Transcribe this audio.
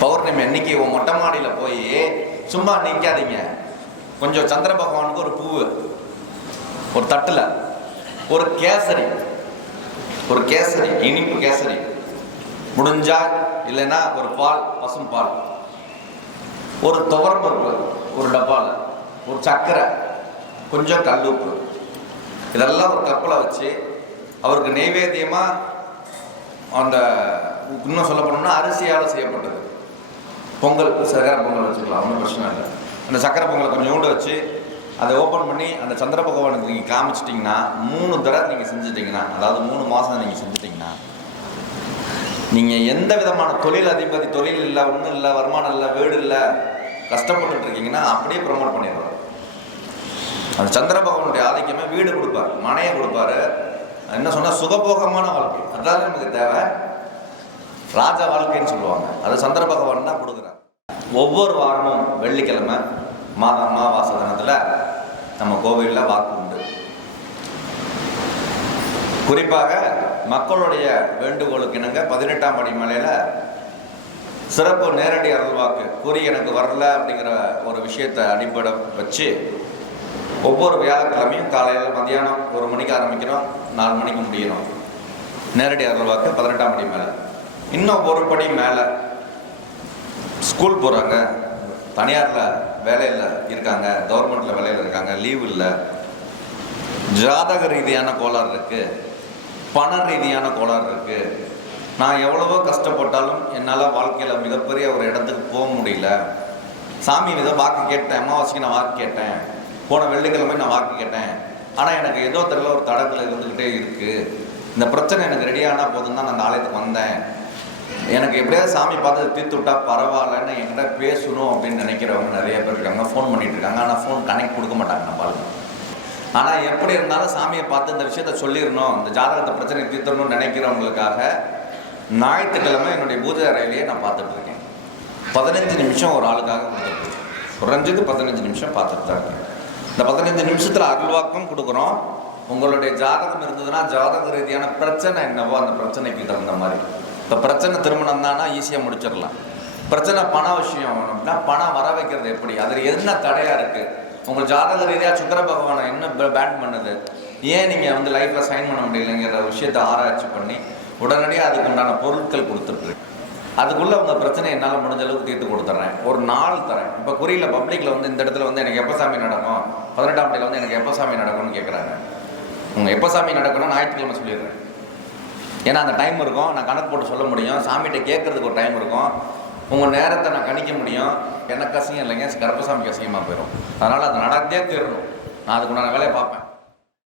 பௌர்ணமி அன்னைக்கு உன் மொட்டை மாடியில் போய் சும்மா நிற்காதீங்க கொஞ்சம் சந்திர பகவானுக்கு ஒரு பூவு. ஒரு தட்டில். ஒரு கேசரி. ஒரு கேசரி இனிப்பு கேசரி. முடிஞ்சா இல்லைன்னா ஒரு பால் பசும் பால். ஒரு துவரப்பருப்பு ஒரு டப்பாவில் ஒரு சர்க்கரை கொஞ்சம் கல்லுப்பு இதெல்லாம் ஒரு கப்பில் வச்சு அவருக்கு நெய்வேத்தியமாக அந்த இன்னும் சொல்ல போனோம்னா அரிசியால் செய்யப்பட்டது. பொங்கல் சக்கரை பொங்கல் வச்சுக்கலாம் ஒன்றும் பிரச்சனை இல்லை. அந்த சக்கரை பொங்கலை கொஞ்சோண்டு வச்சு அதை ஓப்பன் பண்ணி அந்த சந்திர பகவானுக்கு நீங்கள் காமிச்சிட்டிங்கன்னா மூணு தடவை நீங்கள் செஞ்சுட்டிங்கன்னா அதாவது மூணு மாதம் நீங்கள் செஞ்சுட்டிங்கன்னா நீங்கள் எந்த விதமான தொழில் அதிபதி தொழில் இல்லை ஒன்றும் இல்லை வருமானம் இல்லை வீடு இல்லை கஷ்டப்பட்டுட்டு இருக்கீங்கன்னா அப்படியே ப்ரொமோட் பண்ணிடுவார். அந்த சந்திர பகவானுடைய ஆதிக்கமே வீடு கொடுப்பார் மனையை கொடுப்பாரு. என்ன சொன்னால் சுகபோகமான வாழ்க்கை. அதாவது நமக்கு தேவை ராஜ வாழ்க்கைன்னு சொல்லுவாங்க. அது சந்திர பகவான் தான் கொடுக்குறார். ஒவ்வொரு வாரமும் வெள்ளிக்கிழமை மாத அமாவாசை தினத்தில் நம்ம கோவிலில் வாக்கு உண்டு. குறிப்பாக மக்களுடைய வேண்டுகோளுக்கு இணங்க பதினெட்டாம் படி மலையில் சிறப்பு நேரடி அருள்வாக்கு கூறி எனக்கு வரல அப்படிங்கிற ஒரு விஷயத்தை அடிப்படை வச்சு ஒவ்வொரு வியாழக்கிழமையும் காலையில் மத்தியானம் ஒரு மணிக்கு ஆரம்பிக்கிறோம் நாலு மணிக்கு முடியணும் நேரடி அருள்வாக்கு பதினெட்டாம் படி மேலே. இன்னும் ஒரு படி மேலே ஸ்கூல் போகிறாங்க தனியாரில் வேலையில் இருக்காங்க. கவர்மெண்ட்டில் வேலையில் இருக்காங்க. லீவு இல்லை. ஜாதக ரீதியான கோளாறு இருக்குது பண ரீதியான கோளாறு இருக்குது நான் எவ்வளவோ கஷ்டப்பட்டாலும் என்னால் வாழ்க்கையில் மிகப்பெரிய ஒரு இடத்துக்கு போக முடியல. சாமி விதம் வாக்கு கேட்டேன். அமாவாசைக்கு நான் வாக்கு கேட்டேன். போன வெள்ளிக்கிழமை நான் வாக்கு கேட்டேன். ஆனால் எனக்கு ஏதோ தெரியல ஒரு தடத்தில் இருந்துக்கிட்டே இருக்குது இந்த பிரச்சனை எனக்கு ரெடியானா போதும் தான் நான் அந்த ஆலயத்துக்கு வந்தேன். எனக்கு எப்படியாவது சாமி பார்த்து தீர்த்து விட்டா பரவாயில்லன்னு என்கிட்ட பேசணும் அப்படின்னு நினைக்கிறவங்க நிறைய பேர் இருக்காங்க. ஃபோன் பண்ணிட்டு இருக்காங்க. ஆனால் ஃபோன் கனெக்ட் கொடுக்க மாட்டாங்க நம்மளுக்கு ஆனால் எப்படி இருந்தாலும் சாமியை பார்த்து இந்த விஷயத்த சொல்லிடணும். இந்த ஜாதகத்தை பிரச்சனை தீர்த்தணும்னு நினைக்கிறவங்களுக்காக ஞாயிற்றுக்கிழமை என்னுடைய பூஜை அறையிலேயே நான் பார்த்துட்டு இருக்கேன். பதினஞ்சு நிமிஷம் ஒரு ஆளுக்காக கொடுத்துருக்கேன் குறைஞ்சது பதினஞ்சு நிமிஷம் பார்த்துட்டு தான் இருக்கேன். இந்த பதினஞ்சு நிமிஷத்தில் அருள்வாக்கம் கொடுக்குறோம். உங்களுடைய ஜாதகம் இருந்ததுன்னா ஜாதக ரீதியான பிரச்சனை என்னவோ அந்த பிரச்சனைக்கு தகுந்த மாதிரி. இப்போ பிரச்சனை திருமணம் தானா ஈஸியாக முடிச்சிடலாம். பிரச்சனை பண விஷயம் அப்படின்னா பணம் வர வைக்கிறது எப்படி? அதில் என்ன தடையாக இருக்குது உங்கள் ஜாதக ரீதியாக சுக்கர பகவானை என்ன பேன் பண்ணுது? ஏன் நீங்கள் வந்து லைஃப்பில் சைன் பண்ண முடியலைங்கிற விஷயத்தை ஆராய்ச்சி பண்ணி உடனடியாக அதுக்கு உண்டான பொருட்கள் கொடுத்துட்ருக்கு அதுக்குள்ளே உங்கள் பிரச்சனை என்னால் முடிஞ்ச அளவுக்கு தீர்த்து கொடுத்துட்றேன் ஒரு நாள் தரேன். இப்போ குறியில் பப்ளிக்கில் வந்து இந்த இடத்துல வந்து எனக்கு எப்போ சாமி நடக்கும்? பதினெட்டாம் தேதியில் வந்து எனக்கு எப்போ சாமி நடக்கும்னு கேட்குறாங்க உங்கள் எப்போ சாமி நடக்கணும்னு ஞாயிற்றுக்கிழமை சொல்லிடுறேன். ஏன்னா அந்த டைம் இருக்கும். நான் கணக்கு போட்டு சொல்ல முடியும். சாமிகிட்ட கேட்கறதுக்கு ஒரு டைம் இருக்கும். உங்கள் நேரத்தை நான் கணிக்க முடியும். எனக்கு அசிங்கம் இல்லைங்க. கருப்பசாமிக்கு அசிங்கமாக போயிடும் அதனால் அது நடந்தே தீரணும். நான் அதுக்குண்டான வேலையை பார்ப்பேன்.